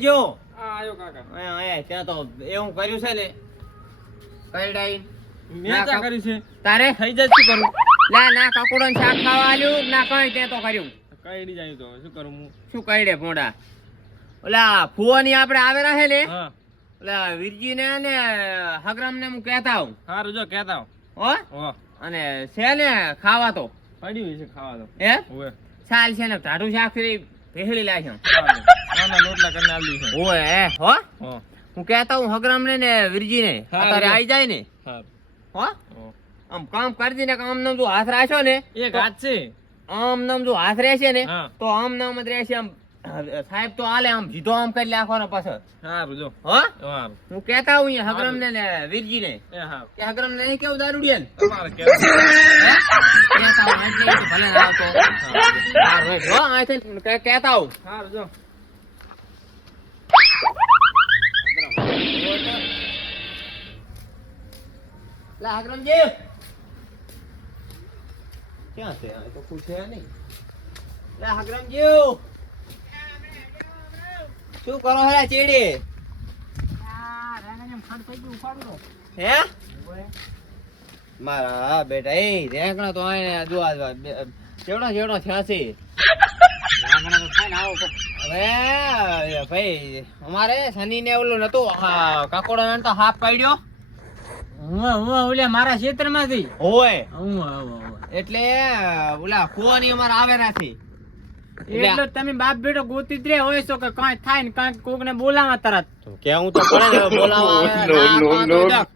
આવજો. આયો કાકા. અહીંયા ત્યાં તો એવું કર્યું છે ને કઈડાઈ મેં ચા કર્યું છે. તારે થઈ જાય શું કરું? ના કકોડન શાક ખાવા આલ્યું ના કઈ તે તો કર્યું. કઈડી જાય તો શું કરું હું? શું કઈડે પોડા ઓલા ફુવાની આપણે આવેલા છે ને હા ઓલા વીરજી ને ને હગરામ ને હું કહેતા હું હારું જો કહેતા હો હો અને છે ને ખાવા તો પડ્યું છે ખાવા તો. હે ઓવે ચાલ છે ને ટાઢું શાક ફરી ભેહળી લાગ્યો નાના લોટલા કરીને આલી છે. ઓય હે હો હો હું કહેતા હું હગરામ ને વીરજી ને હા, અત્યારે હા. આવી જાય ને હારું. હો હો. આમ કામ કરી દીને આમ નામ જો હાથ રાખ્યો ને એક હાથ છે. આમ નામ જો હાથ રહેશે ને હા. તો આમ નામ જ રહેશે આમ સાહેબ તો આલે આમ જીધો આમ કરી નાખવાનો પાછો હારું જો. હો હારું. હું કહેતા હું અહીંયા હગરામ ને વીરજી ને એ હારું. કે હગરામ ને કેવું દારૂડિયન તમારે કહેવું. કહેતા હું એટલે તો ભલે ના આવતો હારું હો આથી કહેતા હું હારું જો. લા હગરામજી ક્યાં છે આ તો પૂછે નહીં લા હગરામજી શું કરો હે ચેડી હે મારા બેટા એ રેંગણા તો આય જો આ જેવડો થયા છે હવે ભાઈ અમારે શનિ ને ઓલું નતું કાકોડો તો હાફ પાડ્યો મારા ક્ષેત્રમાંથી હોય એટલે ઓલા કુવાની અમારે આવે નથી એટલે તમે બાપ બેટો ગોતી જ રે હોય છો કે કાંઈ થાય ને કાંઈક કોક ને બોલાવા તરત કેવું તો પડે ને બોલાવા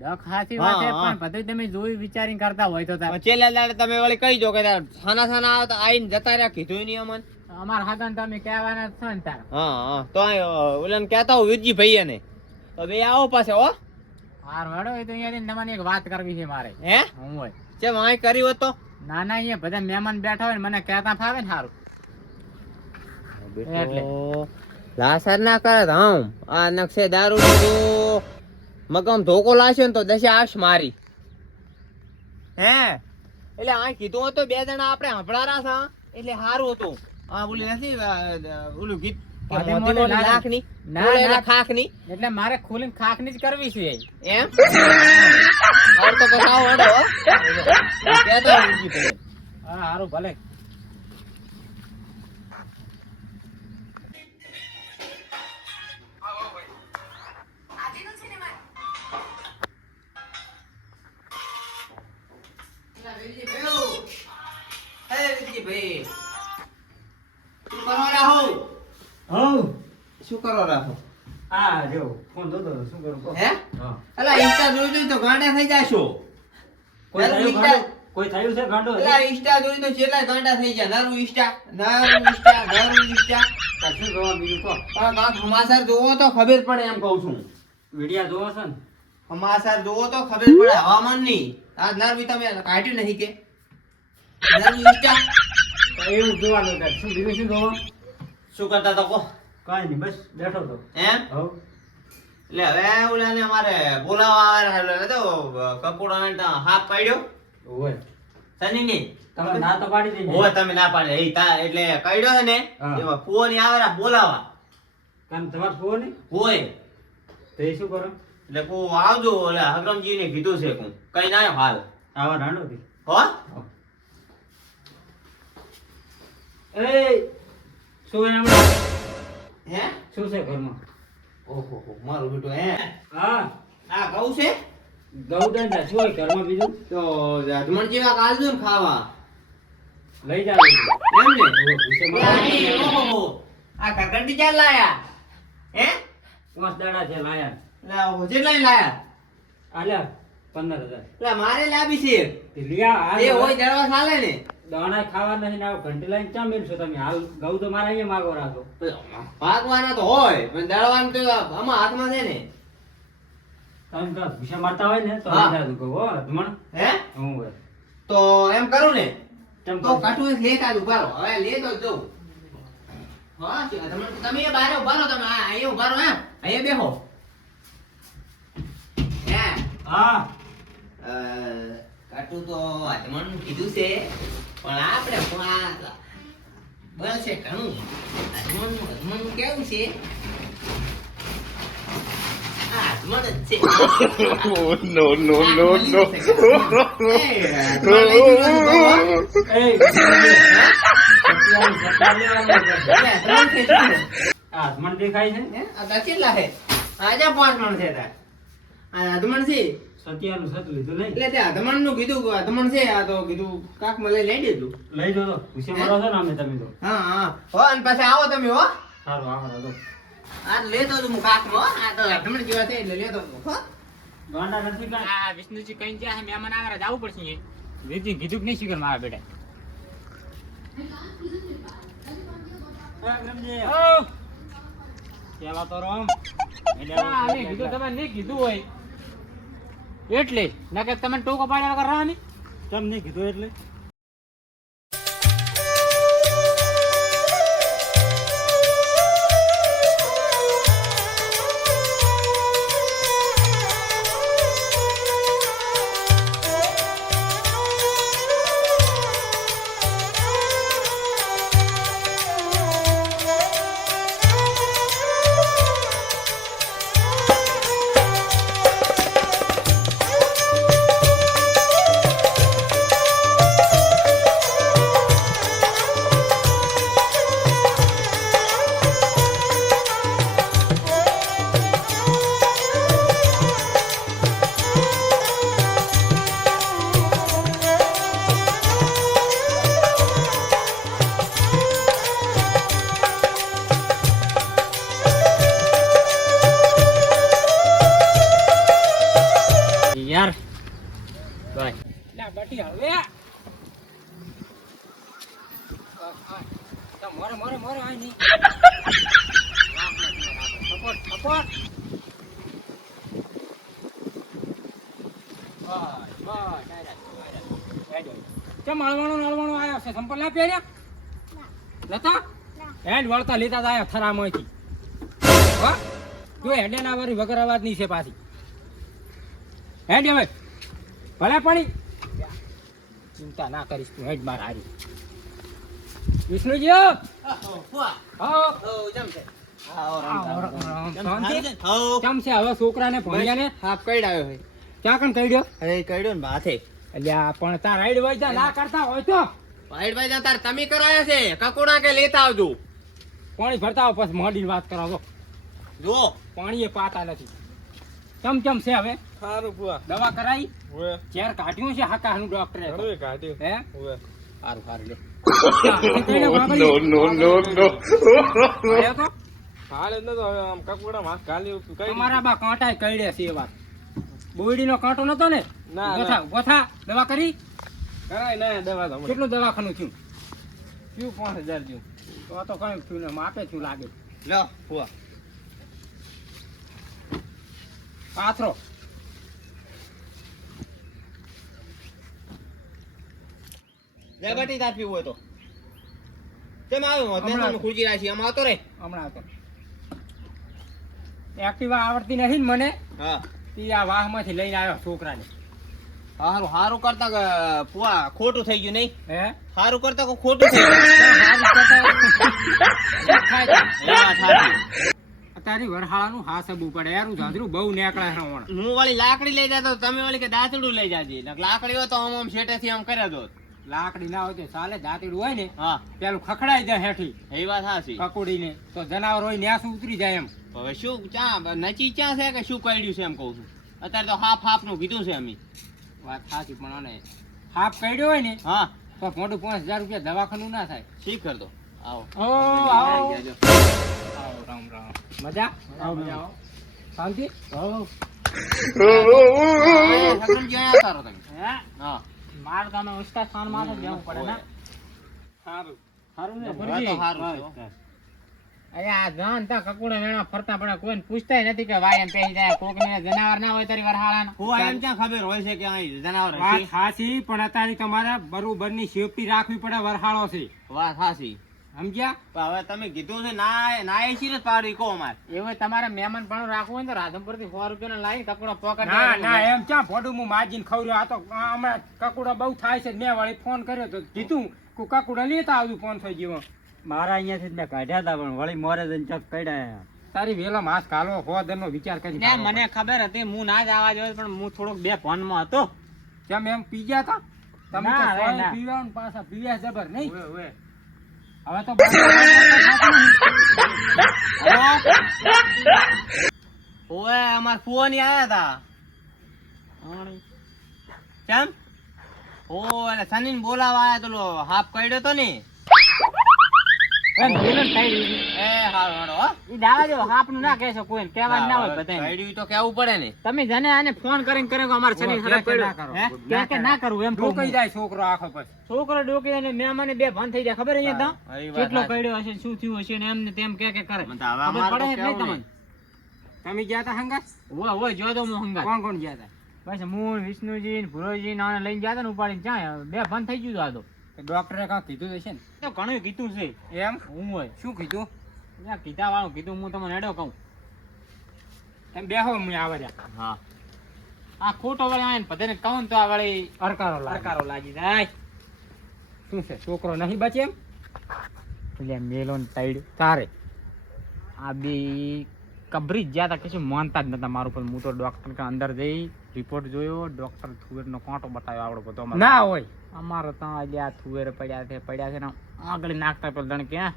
ડખ હાથી વાત છે પણ બધું તમે જોઈ વિચારીને કરતા હોય તો છેલ્લા દાડે તમે વળી કહી દો કે સાના સાના આવતા આઈને જતા રહ્યા કીધું નહીં અમને અમારા હાગન તમે કહેવાના છો ને તાર હા તો ઓલાને કહેતા હું વીરજી ભાઈ ને તો બે આવો પાસે હો હાર વાડો એ તો અહીંયા તમારી એક વાત કરવી છે મારે હે હું હોય કેમ આય કરી હોત તો ના અહીંયા બધા મહેમાન બેઠા હોય ને મને કહેતા ફાવે ને સારું એટલે. લાસર ના કરે હમ આ નકશે દારૂ લીધું મગમ ધોકો લાશે ને તો દશા આશ મારી હે એટલે આ કીધું હતું બે જણા આપણે હંભળારા છે એટલે સારું હતું આ બોલી નથી ઓલું ગીત કે મોતી મોતી મોતી મોતી લાખની. લાખની ના, બોલે એટલે ના. ખાખની એટલે મારે ખોલીને ખાખની જ કરવી છે એમ હવે તો પછી આવો હેડો, હો. કહેતો હોય વીરજી ભાઈ. હા સારું ભલે શું કરો રાહો હા જો ફોન દો શું કરું હે અલા ઇન્સ્ટા જોઈ જોઈ તો ગાંડા થઈ જાશો કોઈ થયું છે ગાંડો અલા ઇન્સ્ટા જોઈ તો છેલ્લા ગાંડા થઈ જાય નારું ઇન્સ્ટા શું જોવા બીજું કહો પણ કાંક સમાચાર જોવો તો ખબર પડે એમ કહું છું વિડિયા જોવો છો ને સમાચાર જોવો તો ખબર પડે હવામાન ની આ નારું તમે કાઢ્યું નહીં કે નારું ઇન્સ્ટા એવું જોવાનું કે શું બીજું શું જોવો શું કરતા તો કહો કાંઈ નહીં બસ બેઠો તો એમ હવ એટલે હવે ઓલાને અમારે બોલાવા આવ્યા તો કપૂડાને તો હાથ પાડ્યો ઓય સની ની તમે ના તો પાડી દીધી હોય તમે ના પાડે એ એટલે કઈડ્યો છે ને હા. એમાં ફુવાની આવેલા બોલાવા કામ તમાર ફોન ને હોય તો એ શું કરો એટલે કો આવજો એટલે હગરમજી ને કીધું છે હું કઈ ના આવ્યો હાલ આવા રાંડો થી હો એ શું એમ હમણાં? હે શું છે ઘરમાં ઓહો મારું બેટું હે હા આ કહું છે ગૌડન ના શું હોય ઘરમાં બીજું તો જમણ જેવા કાલજો ને ખાવા લઈ જાવ એમ ને ઓહો આ કરકંડી ચાલ લાયા હે 5 દાડા છે લાયા લા ઓહો જેટલા લાયા આલ્યા 15000 લા મારે લાવી છે તે લિયા એ હોય દરવા ચાલે ને દાણા ખાવા નથી ના ઘંટી લઈને ચા મેલશો તમે હાલ ગૌ તો મારા અહીંયા માગો રાખો ભાગવાના તો હોય પણ દળવાનું તો આમાં હાથમાં છે ને તમે તો ભૂસા મારતા હોય ને તો હા. લઈ જાજો કહો હો ધમણ હે હું હોય તો એમ કરું ને કેમ તો કાઠું એક લેતા જ ઉભારો હવે લે તો જઉં હા તમે એ બારે ઉભારો તમે અહીંયા ઉભારો એમ અહીંયા બેહો હે હા કાઠું તો આત્માનું કીધું છે પણ આપણે બસ એ ઘણું અજમાનું કેવું છે આ અજમાન જ છે No, no, no, no. મને દેખાય છે કેટલા છે આજા 5 મણ છે તાર આ અધમણ છે સત્યાનું સત લીધું નહીં એટલે તે અધમણ નું કીધું અધમણ છે આ તો કીધું કાક મળે લઈ દેજો લઈ જો તો ભૂસે મારો છો ને અમે તમે તો હા હા હો અને પછી આવો તમે હો સારું આવો તો આ લેતો તો હું કાક હો આ તો અધમણ જેવા છે એટલે લેતો તો હો ગાંડા નથી કાંઈ. આ વિષ્ણુજી કઈ ગયા છે મહેમાન આગળ જવું પડશે એ વિધિ કીધું કે નહીં શીખર મારા બેટા પેલા તો રામ કીધું તમે નહીં કીધું હોય એટલે નકર તમે ટોકો પાડ્યા વગર રહો નહીં તમે નહીં કીધું એટલે યાર બાય લા બટી હવે મોરે મોરે મોરે આઈ ની support support bye bye direct કેમ હળવાણો આયો છે સંપલ ના પહેર્યા નતા હેડ વળતા લેતા આયા થરામાંથી હો જો હેડે ના વારી વગર અવાજ ની છે પાછી હેડ હવે ભલે પડી ચિંતા ના કરીશ તું હેડ માર હારી વિષ્ણુજી હો જમશે કેમ છે હવે છોકરાને ભણ્યાને હાફ કઈડ આવ્યો છે ક્યાં કણ કઈડ્યો હવે કઈડ્યો ને માથે એટલે આ પણ તાર રાઈડ વૈજા ના કરતા હોય તો વાઈડ ભાઈ તાર તમે કરાયા છે કકોડા કે લેતા આવજો પાણી ભરતા આવો પછી મોડીની વાત કરાવો જો પાણી એ પાતા નથી ચમ છે હવે સારું પુઆ દવા કરાઈ ઓએ ચેર કાઢ્યું છે હાકાનું ડોક્ટરે ઘણું કાઢ્યું હે ઓએ સારું સારું લે No, no, no, no. આવ્યો તો હાલ ન તો હવે આમ કકુડા માં ગાલી કઈ અમારા બા કાંટાય કઈડે છે એ વાત બોયડીનો કાંટો નતો ને ના, ઉભો થા, ઉભો થા. દવા કરી કરાય ના દવા તો કેટલું દવાખાનું થયું ક્યુ 5000 જેવું તો આ તો કઈ થયું ને માપે થયું લાગે લો હુઆ પાથરો લે બટી તાર પીવું હોય તો કેમ આવ્યો મેં તમને ખુરજી રાખી આમ આવતો રે હમણાં તો એક્ટિવા આવડતી નથી ને મને હા તી આ વાહમાંથી લઈને આવ્યો છોકરાને હારું હારું કરતા કે પુઆ ખોટું થઈ ગયું નહીં હે હારું કરતા કે ખોટું થઈ ગયું તારી વરહાળાનું હાસબું પડે યાર ઝાંઝરું બહુ નેકળે છે હમણાં. હું વાળી લાકડી લઈ જતો તમે વાળી કે દાંતડું લઈ જાજે લાકડી હોય તો આમ શેટેથી આમ કર્યા દો લાકડી ના હોય તો ચાલે દાંતીડું હોય ને હા પેલું ખખડાઈ જાય હેઠી એ વાત સાચી કકુડીને તો જનાવર હોય ન્યાસ ઉતરી જાય એમ હવે શું ચા નચી ચા છે કે શું કર્યું છે એમ કહું છું અત્યારે તો હાફ હાફ નું કીધું છે અમે વાત સાચી પણ આને હાફ કર્યો હોય ને હા તો મોટું 5000 રૂપિયા દવાખાનું ના થાય. શીખ કર દો આવો આવો રામ રામ મજા આવો શાંતિ સગન ક્યાં તારો તમે હે હા માર તમે ઉસ્તા સ્થાન માં જવું પડે ને સારું સારું ને તો ભરજી સારું છે. અરે આ જાન તા કકુડા વેણા ફરતા પડે કોઈને પૂછતાય નથી કે વાય એમ પેહી જાય કોકને જનાવર ના હોય તારી વરહાળાના હું એમ ક્યાં ખબર હોય છે કે અહીં જનાવર વાત હશે? સાચી પણ અત્યારે તમારે બરોબરની સેફટી રાખવી પડે વરહાળો છે વાત સાચી સમજ્યા પણ હવે તમે કીધું છે ના ના એસી ને પાડી કહો અમારે એવું તમારે મહેમાન પણ રાખવું હોય ને તો રાધનપુર થી 100 રૂપિયા લાવી કકુડો પોકેટ ના ના એમ ક્યાં ભોડું હું માજીને ખવર્યો આ તો હમણાં કકુડો બહુ થાય છે મેં વળી ફોન કર્યો તો કીધું કકુડો લેતા આવજો 500 જેવો મારા અહીંયાથી જ મેં કાઢ્યા હતા પણ વળી મોરે જઈને ચોક પડ્યા. તારી વેલો માસ કાલો હોદરનો વિચાર કરી ને મને ખબર હતી હું ના જ આવવા જોઈએ પણ હું થોડોક બે ફોનમાં હતો. કેમ એમ પી ગયા તા તમે તો ના, સોય ના. પીવા ને પાછા પીવ્યા જબર નહીં ઓવે, ઓવે. હવે તો ઓએ અમાર ફુવાની આયા હતા. કેમ? ઓ એટલે સનીન બોલાવા આયા તો લો હાફ કઈડ્યો તો ને. એ હારું હારું હો. હાપનું ના કહેશો કોઈ કહેવાનું ના હોય બધાને. કઈડ્યું તો કેવું પડે ને. તમે જાને આને ફોન કરીને કરે કે અમારે શરીર ખરાબ પડ્યો. હે? કે ના કરવું એમ કહું ડોકાઈ હું. જાય છોકરો આખો પછી છોકરો ડોકી જાય ને મહેમાને બે ભાન થઈ જાય ખબર અહીંયા હા, એ તો વાત કેટલો સાચી. પડ્યો હશે શું થયું હશે ને એમને તેમ કે કરે મને તો હવે ખબર અમારે પડે તો છે નહીં કેવું તમને? તમે ગયા તા હંગાત ઓય જો તો હું હંગાત. કોણ કોણ ગયા તા બસ હું વિષ્ણુજી ને ભુરોજી ને આને લઈને ગયા હતા ને ઉપાડીને ક્યાં બે ભાન થઈ ગયું હતું આ ડોક્ટરે કાંઈ કીધું હશે ને તો ઘણું કીધું છે એમ હું હોય શું કીધું ત્યાં કીધા વાળું કીધું હું તમને હેડો કહું તમે બેહો હું આવે રહ્યા હા. આ ખોટો વળી આને બધાને કહું ને તો આ વળી અરકારો અરકારો લાગી જાય શું છે છોકરો નહીં બચે એમ એટલે મેલો ને ટાઈડ તારે આ બી કબરી જ ગયા હતા કશું માનતા જ નતા મારું પણ હું તો ડોક્ટર કે અંદર જઈ રિપોર્ટ જોયો ડોક્ટર થુવેરનો કાંટો બતાવ્યો આવડો બધો અમારે. ના હોય અમારે ત્યાં આજે આ થુવેર પડ્યા છે ને આગળ નાખતા પેલા દણ ક્યાં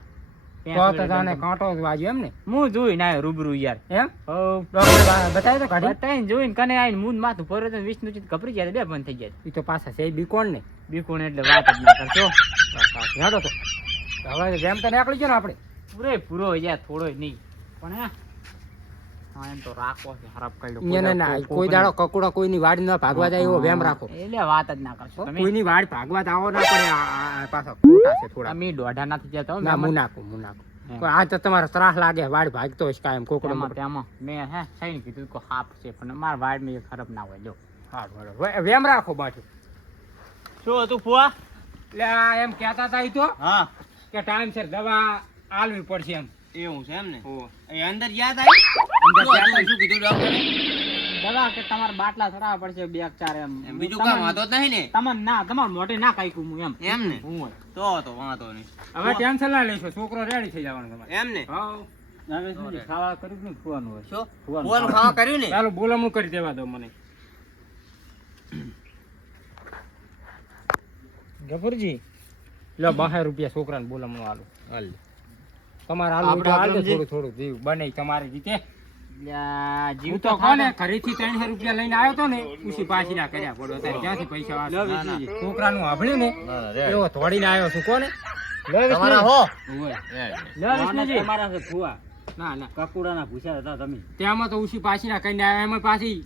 તો જાણે કાંટો જ વાગ્યો એમ ને હું જોઈ ના રૂબરૂ યાર એમ હો ડોક્ટર બતાવ્યો તો કાઢી બતાવીને જોઈને કને આવીને મૂંદ માથું ફર્યો તો વિષ્ણુજીત ગભરી ગયા બે બંધ થઈ ગયા એ તો પાછા છે બી કોણ ને બીકોણ એટલે વાત જ ના કરશો હેડો તો હવે જેમ તો નીકળી ગયો ને આપણે પૂરો યાર થોડો નહીં પણ હા એમ તો રાખવો છે ખરાબ કર્યો અહીંયા ના કોઈ દાડો કકુડા કોઈની વાડ ન ભાગવા જાય એવો વેમ રાખો એટલે વાત જ ના કરશો તમે કોઈની વાડ ભાગવા જાવો ના પડે પાછા ખોટા છે થોડા અમે દોઢા નથી જતા હો, ના મેં હું નાખું કોઈ આ તો તમારો ત્રાસ લાગે વાડ ભાગતો હોય છે કાયમ કોકડો તેમાં તેમાં મેં હે સહીને કીધું કે હાફ છે પણ મારા વાડમાં એ ખરાબ ના હોય જો વેમ રાખો બાજુ શું હતું ફુવા? એટલે આ એમ કહેતા હતા ઈ તો હા કે ટાઈમસર દવા આલવી પડશે એમ એવું છે એમ ને. હો. એ અંદર યાદ આવી અંદર શું ગયા હતું? શું કીધું ડોક્ટરે? દવા કે તમારા બાટલા ચડાવવા પડશે બે ચાર એમ એમ બીજું કામ વાંધો જ નહીં ને તમારે ના તમારે મોઢે ના કાંઈ હું એમ એમ ને હું હોય તો વાંધો નહીં. હવે ટેન્શન ના લેશો છોકરો રેડી થઈ જવાનો તમારે એમ ને હા હવે શું છે, ખાવા કર્યું કે નહીં ખવાનું હોય શું ફુવાનું ફુવાનું ખાવા કર્યું ને ચાલો બોલામણું કરી દેવા દો મને ગફુરજી લો 12 રૂપિયા છોકરાને બોલામણું આલો તમારે આલુ આપણે તો આલજો આપણા થોડું થોડું જીવ બને તમારી રીતે લ્યા, જીવ હું તો તો કોને ઘરેથી 300 રૂપિયા લઈને આવ્યો તો ને ઉસી પાછી ના કર્યા પડો અત્યારે ક્યાંથી પૈસા લો, વાળા વિષ્ણુજી. છોકરાનું સાંભળ્યું ને એવો થોડીને આવ્યો છું કોને તમારા હો હોય. રેડી. લો, વિષ્ણુજી. તમારા છે ફુવા ના ના કકુડાના ભૂસા હતા તમે ત્યાંમાં તો ઉસી પાછી ના કરીને આવ્યા એમાં પાછી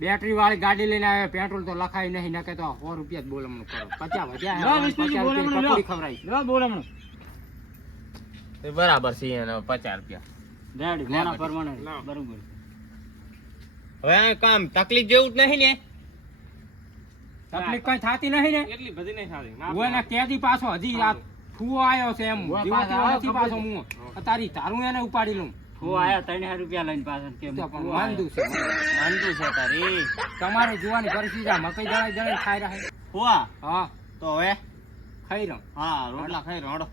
બેટરી વાળી ગાડી લઈને આવ્યા પેટ્રોલ તો લખાય નહીં નકે તો 100 રૂપિયા જ બોલમણું કરો 50 વધ્યા લો, વિષ્ણુજી, 50 બોલમણું રૂપિયા લો. પકોડી ખવડાવી લો બોલમણું એ બરાબર છે એને 50 રૂપિયા. રેડી લે, મોના બધી. પ્રમાણે લાવ. બરોબર હવે આ કામ તકલીફ જેવું જ નહીં ને. તકલીફ કઈ થાતી નહીં ને એટલી બધી નહીં થાતી. ના હું એના કેદી પાછો હજી આ ફૂવો આવ્યો છે એમ ફુવા જીવો પાછા તેવો આવ્યો નથી ખબર પાછો છે. હું તારી તારું એને ઉપાડી લઉં હું આયા 300 રૂપિયા લઈને પાછળ કે તો પણ વાંધું છે વાંધું છે તારી. તમારે જોવાની પરિસ્થિતિ આ મકઈ દળાઈ દળાઈ ખાઈ રહે ફુવા હા તો હવે ખાઈ રહો હા રોટલા ખાઈ રહ્યો હેડો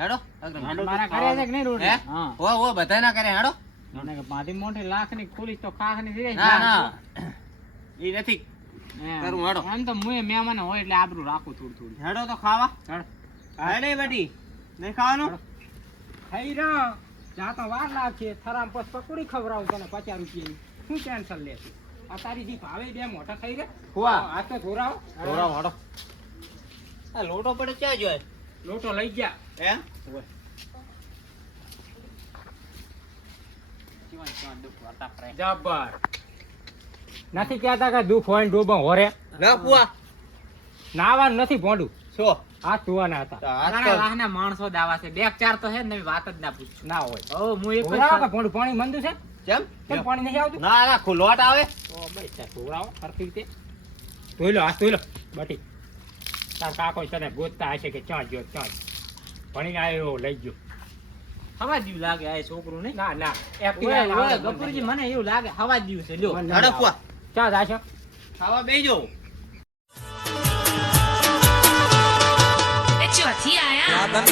હેડો એકદમ. મારા કર્યા છે કે નહીં રોટલી? હે? હા હો બધા ના કરે હેડો. મને કે પાટી મોટી લાખ ની ખોલીશ તો ખાખ ની સિવાય ના ના. ના એ નથી એમ. કરું, હેડો. એમ તો મુએ મહેમાન હોય એટલે આબરૂ રાખું થોડું થોડું હેડો તો ખાવા. હેડો. હા નહીં બેટી નહીં ખાવાનું. ખાઈ રહો જ્યાં તો વાર લાગશે થરામ પછી પકોડી ખવડાવું તને 50 રૂપિયાની શું ટેન્શન લે છે આ તારી જી ભાવે બે મોટા ખાઈ રે ફુવા આ તો ધોરાવ ઢોરાવ હેડો. આ લોટો પડે ક્યાં જોય લોટો લઈ ગયા હે જબર નથી કહેતા કે દુઃખ હોય ને ડોબા હોરે ના ફુવા નાવાનું નથી ભોંડું શું આ જોવાના હતા તો આજ ઘણા તો વાહના માણસો દાવા છે બે ચાર તો છે ને તમે વાત જ ના પૂછો ના હોય ઓ હું એક જ ધોરાવ કે ભોંડું પાણી મંદુ છે કેમ કેમ પાણી નહીં આવતું ના ના ખુલોટ આવે તો બસ ત્યાં ધોરાવ સરખી રીતે ધોઈ લો હાથ ધોઈ લો બટી તાર કાકો તને ગોતતા હશે કે ક્યાં ગયો ક્યાં ભણીને આવ્યો લઈ ગયો હવા જેવું લાગે આ છોકરું નહીં ના ના ઓય, ઓય, ગફુરજી મને એવું લાગે હવા જેવું છે લ્યો હેડો ફુવા ક્યાં જાશો ખાવા બેજો. ચોથી આયા